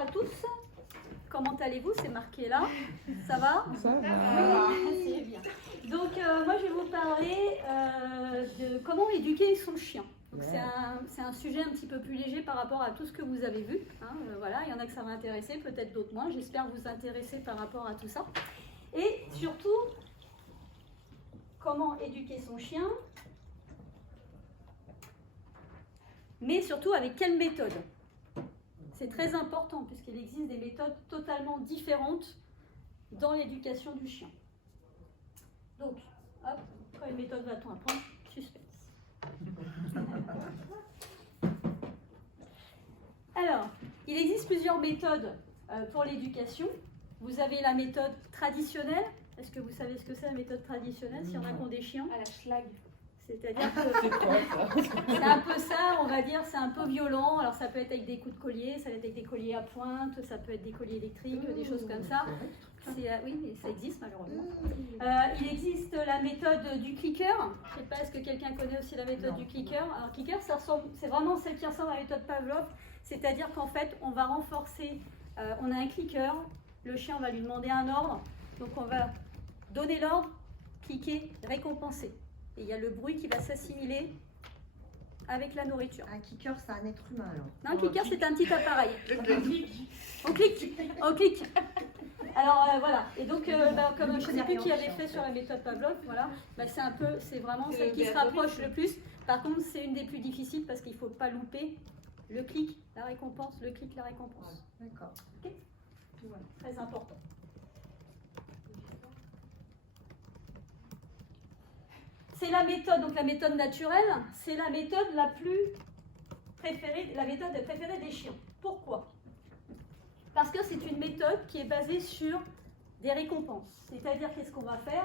à tous. Comment allez-vous? C'est marqué là. Ça va? Ça va. C'est bien. Donc, moi, je vais vous parler de comment éduquer son chien. Donc, c'est un sujet un petit peu plus léger par rapport à tout ce que vous avez vu. Hein, voilà, il y en a que ça va intéresser, peut-être d'autres moins. J'espère vous intéresser par rapport à tout ça. Et surtout, comment éduquer son chien, mais surtout avec quelle méthode. C'est très important puisqu'il existe des méthodes totalement différentes dans l'éducation du chien. Donc, hop, quelle méthode va-t-on apprendre? Suspense. Alors, il existe plusieurs méthodes pour l'éducation. Vous avez la méthode traditionnelle. Est-ce que vous savez ce que c'est la méthode traditionnelle, s'il y en a qui ont des chiens? À la schlag. C'est-à-dire que c'est un peu ça, on va dire, c'est un peu violent. Alors ça peut être avec des coups de collier, ça peut être avec des colliers à pointe, ça peut être des colliers électriques, des choses comme ça. Oui, mais ça existe malheureusement. Il existe la méthode du clicker. Je ne sais pas, est-ce que quelqu'un connaît aussi la méthode du clicker? Alors clicker, c'est vraiment celle qui ressemble à la méthode Pavlov. C'est-à-dire qu'en fait, on va renforcer, on a un clicker, le chien va lui demander un ordre, donc on va donner l'ordre, cliquer, récompenser. Et il y a le bruit qui va s'assimiler avec la nourriture. Un clicker, c'est un être humain alors. Non, un clicker, c'est un petit appareil. On clique. On clique. Alors voilà. Et donc, comme je ne sais plus qui avait fait sur la méthode Pavlov, voilà, c'est vraiment celle qui se rapproche le plus. Par contre, c'est une des plus difficiles parce qu'il ne faut pas louper le clic, la récompense, le clic, la récompense. D'accord. Ok. Voilà, très important. C'est la méthode, donc la méthode naturelle, c'est la méthode la plus préférée, la méthode préférée des chiens. Pourquoi? Parce que c'est une méthode qui est basée sur des récompenses. C'est-à-dire, qu'est-ce qu'on va faire?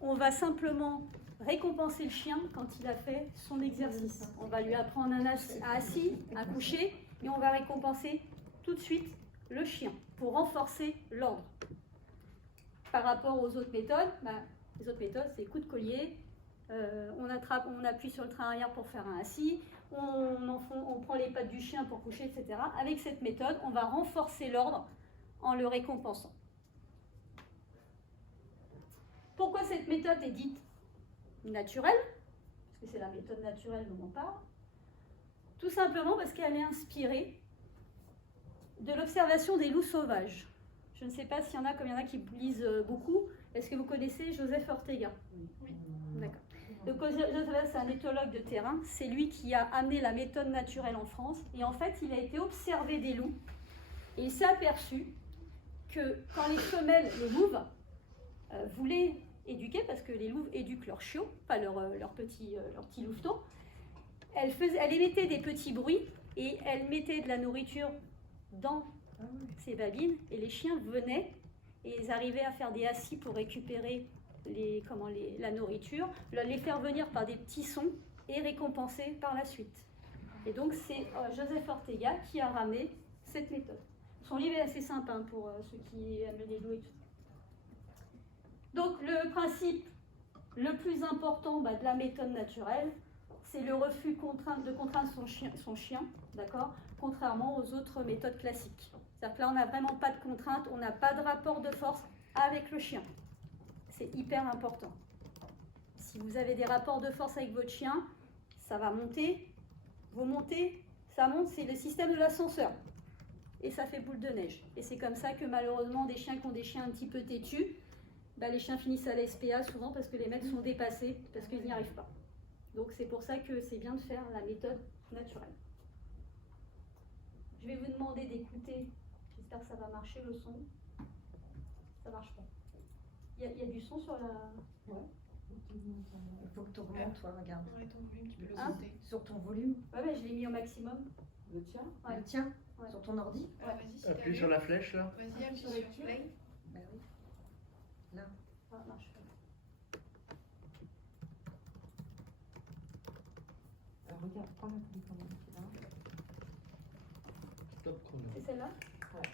On va simplement récompenser le chien quand il a fait son exercice. On va lui apprendre un assis, un coucher, et on va récompenser tout de suite le chien pour renforcer l'ordre. Par rapport aux autres méthodes, les autres méthodes, c'est coup de collier. On appuie sur le train arrière pour faire un assis, on prend les pattes du chien pour coucher, etc. Avec cette méthode, on va renforcer l'ordre en le récompensant. Pourquoi cette méthode est dite naturelle? Parce que c'est la méthode naturelle dont on parle. Tout simplement parce qu'elle est inspirée de l'observation des loups sauvages. Je ne sais pas s'il y en a, comme il y en a qui lisent beaucoup. Est-ce que vous connaissez Joseph Ortega? Oui. D'accord. Donc, Joseph, c'est un éthologue de terrain. C'est lui qui a amené la méthode naturelle en France. Et en fait, il a été observé des loups. Et il s'est aperçu que quand les femelles, les louves, voulaient éduquer, parce que les louves éduquent leurs chiots, pas leurs petits louvetons, elles émettaient des petits bruits et elles mettaient de la nourriture dans ces babines. Et les chiens venaient et ils arrivaient à faire des assis pour récupérer la nourriture, les faire venir par des petits sons et récompenser par la suite. Et donc c'est Joseph Ortega qui a ramené cette méthode. Son livre est assez sympa pour ceux qui aiment les loups et tout. Donc le principe le plus important de la méthode naturelle, c'est le refus de contraindre son chien, d'accord, contrairement aux autres méthodes classiques. C'est-à-dire que là, on n'a vraiment pas de contrainte, on n'a pas de rapport de force avec le chien. C'est hyper important. Si vous avez des rapports de force avec votre chien, ça va monter. Vous montez, ça monte, c'est le système de l'ascenseur. Et ça fait boule de neige. Et c'est comme ça que malheureusement, des chiens qui ont des chiens un petit peu têtus, les chiens finissent à la SPA souvent parce que les maîtres sont dépassés, parce qu'ils n'y arrivent pas. Donc c'est pour ça que c'est bien de faire la méthode naturelle. Je vais vous demander d'écouter, j'espère que ça va marcher le son. Ça marche pas. Il y a du son sur la... Ouais. Il faut que tu remontes, toi, regarde. Ouais, ton volume, tu peux le Hein? monter. Sur ton volume. Ouais, je l'ai mis au maximum. Le tien? Ouais. Le tien, Ouais. sur ton ordi. Ouais, vas-y, si Appuie t'arrives. sur la flèche là. Vas-y, appuie sur play. Ben oui. Là. Ça marche pas. Alors, regarde, prends la télécommande qui est là. Stop chrono. C'est celle-là? Ouais.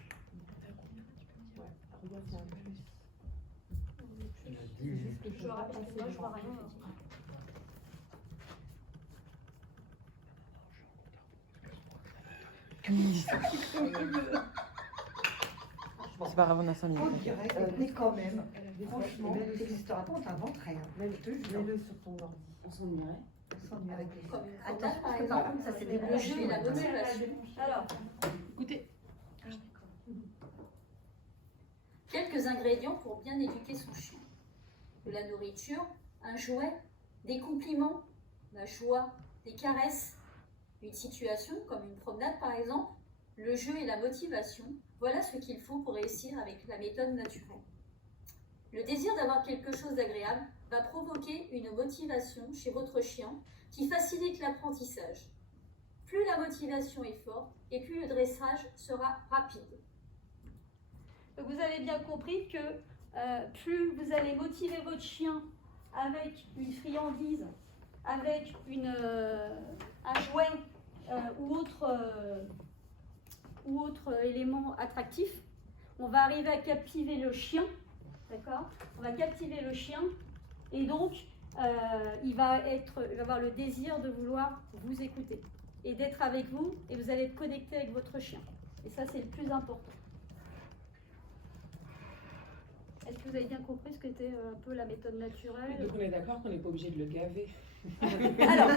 T'as combien, tu peux me dire? Ouais. Regarde, c'est un plus. Il y en a C'est 10. juste que je vois pas passer Moi, je devant. vois rien. C'est pas grave, on a 5 On minutes. dirait que t'es quand même. Des fois, Franchement, tu te racontes, t'inventes rien. Mets-le sur ton ordi. On s'ennuierait. Avec les Comme une Attends, promenade, par parce que par exemple, contre, ça c'est le des jeu et la motivation. Alors, Écoutez, quelques ingrédients pour bien éduquer son chien. De la nourriture, un jouet, des compliments, la joie, des caresses, une situation comme une promenade par exemple, le jeu et la motivation, voilà ce qu'il faut pour réussir avec la méthode naturelle. Le désir d'avoir quelque chose d'agréable va provoquer une motivation chez votre chien qui facilite l'apprentissage. Plus la motivation est forte et plus le dressage sera rapide. Donc vous avez bien compris que plus vous allez motiver votre chien avec une friandise, avec un jouet ou autre élément attractif, on va arriver à captiver le chien, d'accord? On va captiver le chien et donc il va avoir le désir de vouloir vous écouter et d'être avec vous et vous allez être connecté avec votre chien. Et ça, c'est le plus important. Est-ce que vous avez bien compris ce qu'était un peu la méthode naturelle? Donc on est d'accord qu'on n'est pas obligé de le gaver. Alors,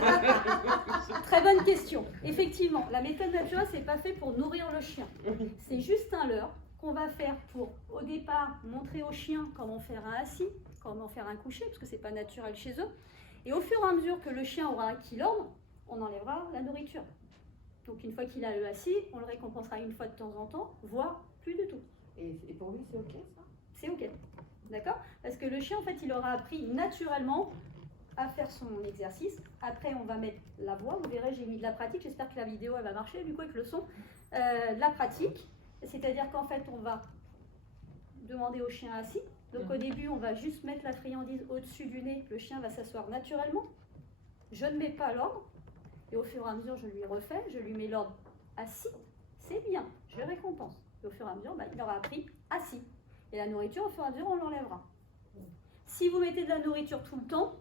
très bonne question. Effectivement, la méthode naturelle, c'est pas fait pour nourrir le chien. C'est juste un leurre qu'on va faire pour, au départ, montrer au chien comment faire un assis, comment faire un couché, parce que c'est pas naturel chez eux. Et au fur et à mesure que le chien aura acquis l'ordre, on enlèvera la nourriture. Donc une fois qu'il a le assis, on le récompensera une fois de temps en temps, voire plus du tout. Et pour lui, c'est ok ça? C'est ok, d'accord? Parce que le chien, en fait, il aura appris naturellement à faire son exercice. Après, on va mettre la voix. Vous verrez, j'ai mis de la pratique. J'espère que la vidéo, elle va marcher, du coup, avec le son. De la pratique, c'est-à-dire qu'en fait, on va demander au chien assis. Donc, au début, on va juste mettre la friandise au-dessus du nez. Le chien va s'asseoir naturellement. Je ne mets pas l'ordre. Et au fur et à mesure, je lui refais. Je lui mets l'ordre assis. C'est bien, je récompense. Et au fur et à mesure, il aura appris assis. Et la nourriture, au fur et à mesure, on l'enlèvera. Si vous mettez de la nourriture tout le temps,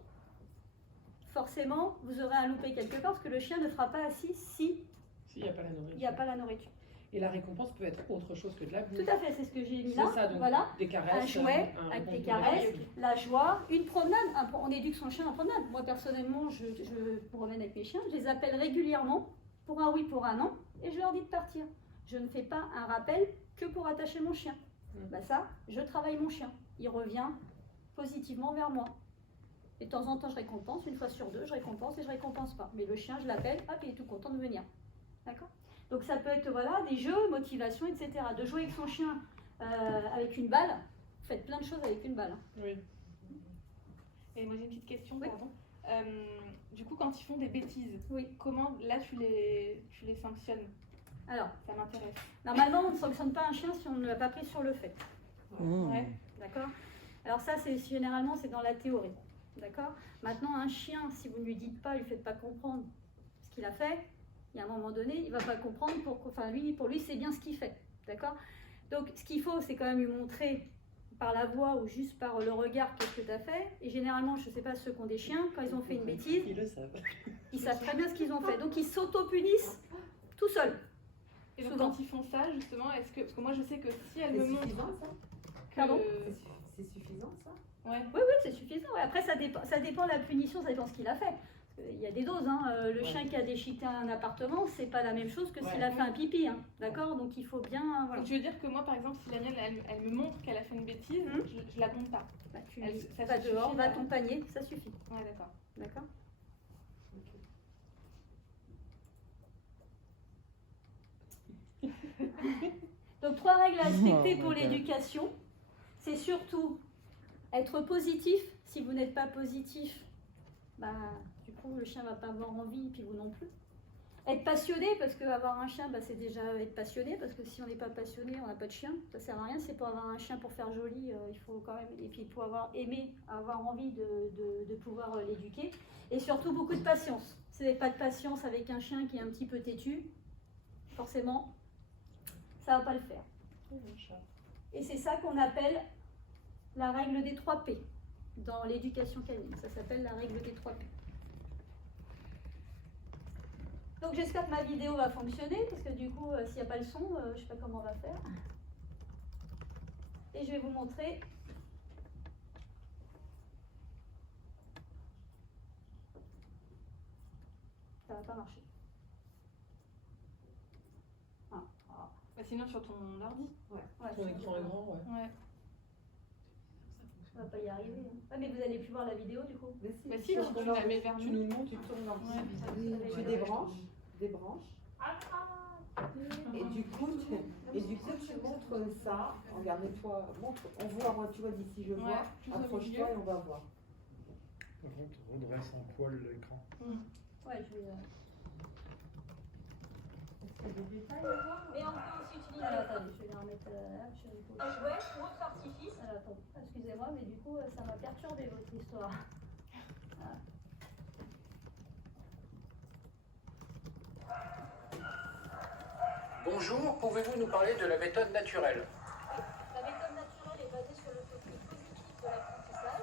forcément, vous aurez un loupé quelque part parce que le chien ne fera pas assis si S'il n'y a pas la nourriture. il n'y a pas la nourriture. Et la récompense peut être autre chose que de la bouffe. Tout à fait, c'est ce que j'ai mis C'est là. ça, donc Voilà, des caresses. un jouet un avec des réconfort. caresses, la joie, une promenade. On éduque son chien en promenade. Moi, personnellement, je me promène avec mes chiens. Je les appelle régulièrement pour un oui, pour un non, et je leur dis de partir. Je ne fais pas un rappel que pour attacher mon chien. Ça, je travaille mon chien. Il revient positivement vers moi. Et de temps en temps, je récompense. Une fois sur deux, je récompense et je récompense pas. Mais le chien, je l'appelle, hop, il est tout content de venir. D'accord? Donc ça peut être voilà, des jeux, motivation, etc. De jouer avec son chien avec une balle. Vous faites plein de choses avec une balle. Oui. et moi j'ai une petite question, Oui. pardon. Du coup, quand ils font des bêtises, Oui. comment là tu les sanctionnes? Alors, Ça m'intéresse. normalement, on ne sanctionne pas un chien si on ne l'a pas pris sur le fait. Ouais. D'accord? Alors ça, généralement, c'est dans la théorie. D'accord? Maintenant, un chien, si vous ne lui dites pas, lui faites pas comprendre ce qu'il a fait, il y a un moment donné, il ne va pas comprendre. Pour lui, c'est bien ce qu'il fait. D'accord? Donc, ce qu'il faut, c'est quand même lui montrer par la voix ou juste par le regard qu'est-ce que tu as fait. Et généralement, je ne sais pas, ceux qui ont des chiens, quand ils ont fait une bêtise, Ils le savent. ils savent très bien ce qu'ils ont fait. Donc, ils s'auto-punissent tout seuls. Et donc Souvent. quand ils font ça, justement, parce que moi je sais que si elle C'est me montre suffisant ça? que... Pardon? C'est suffisant ça? Ouais. Oui, c'est suffisant. Ouais, après, ça dépend de la punition, ça dépend de ce qu'il a fait. Il y a des doses. Le chien qui a déchiqueté un appartement, c'est pas la même chose que s'il a fait un pipi. D'accord? Donc il faut bien. Voilà. Donc tu veux dire que moi par exemple, si la mienne elle me montre qu'elle a fait une bêtise, je la compte pas. Bah, tu Elle- ça vas suffit, dehors, va à là. ton panier, ça suffit. Ouais, d'accord. D'accord? Donc 3 règles à respecter pour l'éducation. C'est surtout être positif. Si vous n'êtes pas positif, du coup le chien va pas avoir envie, puis vous non plus. Être passionné, parce qu'avoir un chien, c'est déjà être passionné, parce que si on n'est pas passionné, on n'a pas de chien. Ça sert à rien, c'est pour avoir un chien pour faire joli, il faut quand même, et puis pour avoir aimé, avoir envie de pouvoir l'éduquer. Et surtout beaucoup de patience. Si vous n'avez pas de patience avec un chien qui est un petit peu têtu, forcément, ça ne va pas le faire. Et c'est ça qu'on appelle la règle des 3 P dans l'éducation canine. Ça s'appelle la règle des 3 P. Donc j'espère que ma vidéo va fonctionner, parce que du coup, s'il n'y a pas le son, je ne sais pas comment on va faire. Et je vais vous montrer. Ça va pas marcher. Ah, ah. Bah, sinon sur ton ordi. Ouais, Ton c'est écran bon. est grand, ouais. Ouais. On va pas y arriver. Hein. Ah, mais vous allez plus voir la vidéo du coup. Mais si, Bah si, sur si ton tu la ordi, mets vers Tu nous. nous le montres, tu sur ton ordi. Ouais. Tu débranches, et du coup tu montres ça. Regarde, toi, montre, on voit, tu vois d'ici, je vois. Ouais, plus au Approche-toi milieu. et on va voir. Par contre, redresse un poil l'écran. Ouais, je vais. Est-ce qu'il y a des détails à voir? Mais on peut aussi utiliser. Alors, attendez, je vais les remettre là. Je vais les poser. Un jouet ou autre artifice. Alors, attends, excusez-moi, mais du coup, ça m'a perturbé votre histoire. Voilà. Bonjour, pouvez-vous nous parler de la méthode naturelle? La méthode naturelle est basée sur le côté positif de l'apprentissage.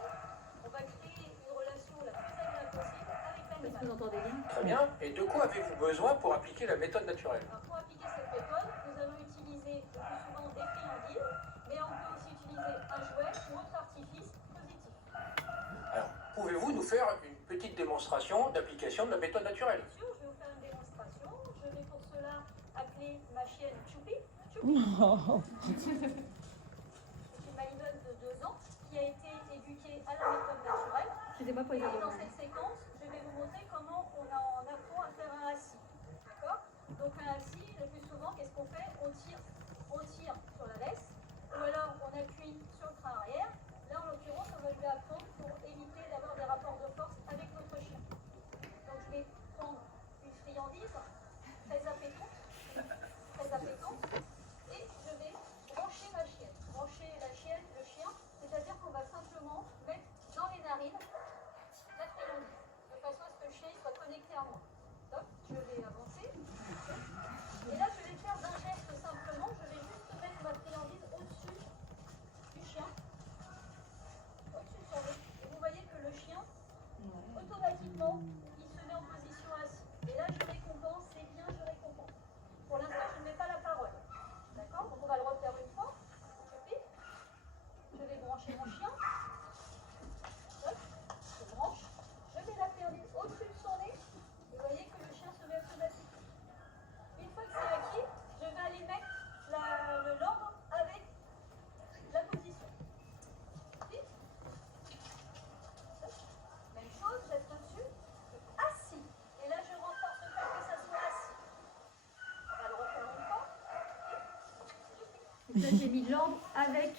On va créer une relation la plus agréable possible avec l'animal. Est-ce que vous entendez bien? Très bien. Et de quoi avez-vous besoin pour appliquer la méthode naturelle? Alors, pour appliquer cette méthode, nous allons utiliser le plus souvent des friandises, mais on peut aussi utiliser un jouet ou autre artifice positif. Alors, pouvez-vous nous faire une petite démonstration d'application de la méthode naturelle? Bien sûr, je vais vous faire une démonstration. Je vais pour cela appeler ma chienne Choupi. C'est une malinone de 2 ans qui a été éduquée à la méthode naturelle. Excusez-moi pour les Et dans abonnements. cette séquence, je vais vous montrer comment on apprend à faire un assis. D'accord? Donc un assis, le plus souvent, qu'est-ce qu'on fait? On tire sur la laisse, ou alors on appuie sur le frein arrière. Là, en l'occurrence, on va lui apprendre pour éviter d'avoir des rapports de force avec notre chien. Donc je vais prendre une friandise très appétante, et je vais brancher ma chienne. Brancher la chienne, le chien, c'est-à-dire qu'on va simplement mettre dans les narines la friandise, de façon à ce que le chien soit connecté à moi. Hop, je vais avancer. Et là, je vais faire d'un geste simplement, je vais juste mettre ma friandise au-dessus du chien, au-dessus de son nez. Et vous voyez que le chien, automatiquement, il se met en position assise. Et là, je récompense, c'est bien, je récompense. Pour l'instant, je ne mets pas la parole. D'accord? Donc, on va le refaire une fois. Je vais brancher mon chien. Hop, je branche. Je mets la friandise au-dessus de son nez. Et vous voyez que le chien se met automatiquement. Une fois que c'est acquis, je vais aller mettre l'ordre avec la position. Ok? Hop. Même chose, j'appuie dessus. Assis. Et là, je renforce le fait que ça soit assis. On va le refaire une fois. Donc là, j'ai mis l'ordre avec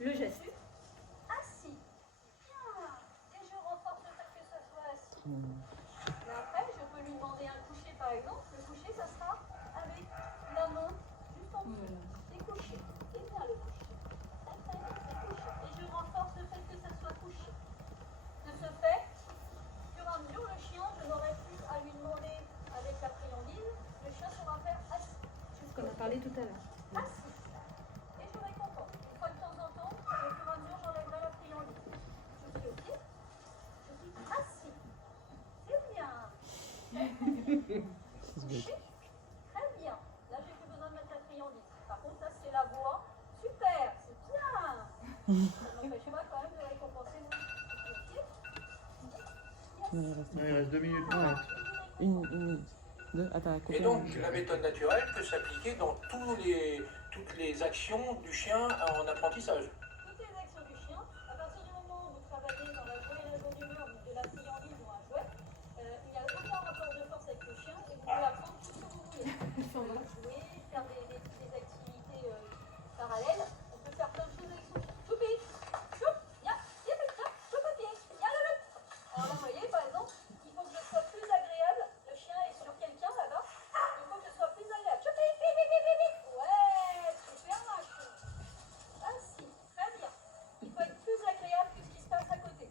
le geste. Assis. Bien. Et je renforce le fait que ça soit assis. Et après, je peux lui demander un coucher par exemple. Le coucher, ça sera avec la main juste en dessous. C'est couché. Et bien le coucher. Après, c'est couché. Et je renforce le fait que ça soit couché. De ce fait, au fur et à mesure, le chien, je n'aurai plus à lui demander avec la friandise. Le chien saura faire assis. C'est ce qu'on a parlé tout à l'heure. Assis. Et je récompense. Une fois de temps en temps, au fur et à mesure, j'enlèverai la friandise. Je suis OK. Je suis assis. C'est bien. Couché. Très bien. Là, j'ai plus besoin de mettre la friandise. Par contre, là, c'est la voix. Super. C'est bien. Ça ne m'empêche pas quand même de récompenser mon OK. Il reste 2 minutes 30. Une minute. Deux. Attends, Et donc, la méthode naturelle peut s'appliquer dans toutes les actions du chien en apprentissage. Toutes les actions du chien, à partir du moment où vous travaillez dans la joie et la bonne humeur, donc de la friandise ou un jouet, il n'y a aucun rapport de force avec le chien et vous pouvez apprendre tout ce que vous voulez. Jouer, faire des activités parallèles, on peut faire plein de choses avec son chien. Choupi, choup, viens, choup papier, viens le. Alors là, vous voyez, par exemple, il faut que ce soit plus agréable. Le chien est sur quelqu'un là-bas, il faut que ce soit plus agréable. Choupi, bip, bip, bip, bip, bip. Ouais, super match. Ah si, très bien. Il faut être plus agréable que ce qui se passe à côté.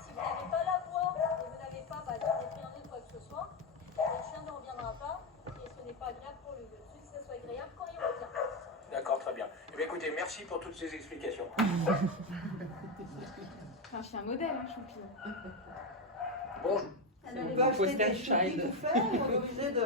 Si vous n'avez pas la voix et vous n'avez pas des friandises ou quoi que ce soit, le chien ne reviendra pas et ce n'est pas agréable pour lui. Le but, c'est que ce soit agréable quand il revient. D'accord, très bien. Eh bien, écoutez, merci pour toutes ces explications. C'est un chien modèle, hein, Choupi. Bonjour. Elle On avait peut acheter poster un des choupi child. tout fait, on est obligé de...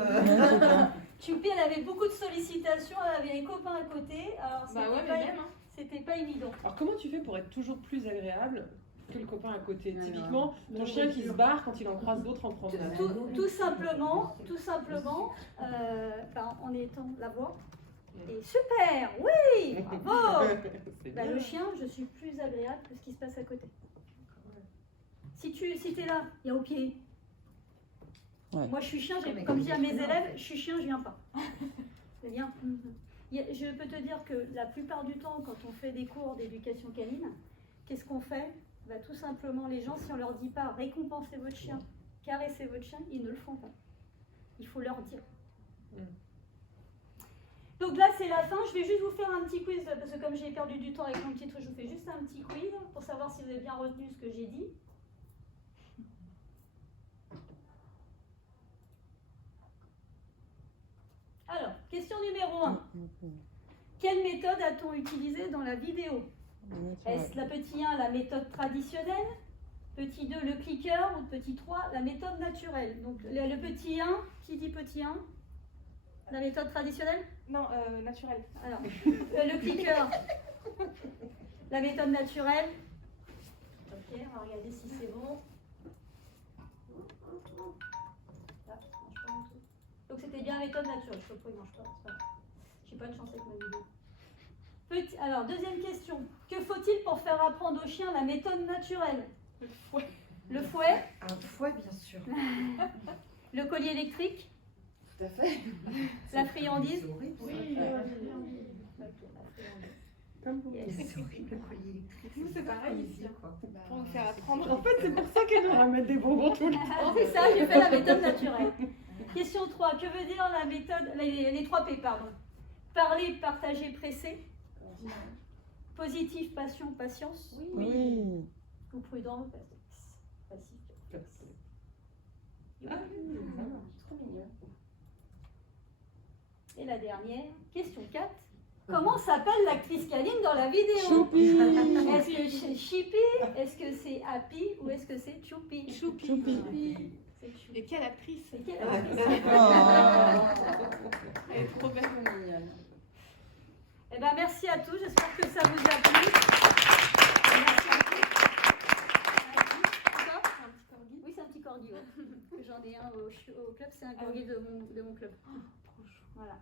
Choupi, elle avait beaucoup de sollicitations, elle avait les copains à côté. Alors, Bah ouais, mais même. Hein. c'était pas évident. Alors comment tu fais pour être toujours plus agréable que le copain à côté? Alors, Typiquement, ton chien qui se barre quand il en croise d'autres en promenade. Tout simplement, en étant la voix. Et super, oui, bravo. Bah, le chien, je suis plus agréable que ce qui se passe à côté. Si t'es là, il y a au pied. Ouais. Moi, je suis chien, comme je dis à mes élèves, je suis chien, je viens pas. Je viens. Je peux te dire que la plupart du temps, quand on fait des cours d'éducation canine, qu'est-ce qu'on fait? Bah, tout simplement, les gens, si on leur dit pas récompensez votre chien, caressez votre chien, ils ne le font pas. Il faut leur dire. Donc là, c'est la fin. Je vais juste vous faire un petit quiz, parce que comme j'ai perdu du temps avec mon titre, je vous fais juste un petit quiz pour savoir si vous avez bien retenu ce que j'ai dit. Alors, question numéro 1. Quelle méthode a-t-on utilisée dans la vidéo? Est-ce la petit 1, la méthode traditionnelle? Petit 2, le clicker? Ou petit 3, la méthode naturelle? Donc le petit 1, qui dit petit 1? La méthode traditionnelle? Non, naturel. Alors, le clicker, la méthode naturelle. Ok, on va regarder si c'est bon. Ah, il mange pas mon truc. Donc c'était bien la méthode naturelle. Je sais pas pourquoi il mange pas. C'est pas grave. J'ai pas de chance avec ma vidéo. Alors, deuxième question. Que faut-il pour faire apprendre au chien la méthode naturelle? Le fouet. Le fouet, Un fouet, bien sûr. le collier électrique, Tout à fait. la friandise. C'est horrible. ça. Oui, Ouais. la friandise. Yes. C'est horrible le collier électrique. Nous, c'est pareil crazy, ici, hein. quoi. Pour nous faire apprendre. En fait, c'est pour ça qu'elle nous ramène des bonbons tout le temps. C'est ça, j'ai fait la méthode naturelle. Question 3. Que veut dire la méthode, les 3 P, pardon. Parler, partager, presser. Positif, passion, patience. Oui. Ou prudent, passif. Trop mignon. Et la dernière, question 4. Comment s'appelle l'actrice canine dans la vidéo? Choupi. Est-ce que c'est Chippy? Est-ce que c'est Happy? Ou est-ce que c'est Choupi? Choupi. Choupi. C'est Choupi. Et quelle actrice? C'est quelle actrice? Elle est trop belle. Eh ben, merci à tous, j'espère que ça vous a plu. Merci à tous. Quoi? C'est un petit corgi. Oui, c'est un petit corgi. Ouais. J'en ai un au club, c'est un corgi de mon club. Voilà.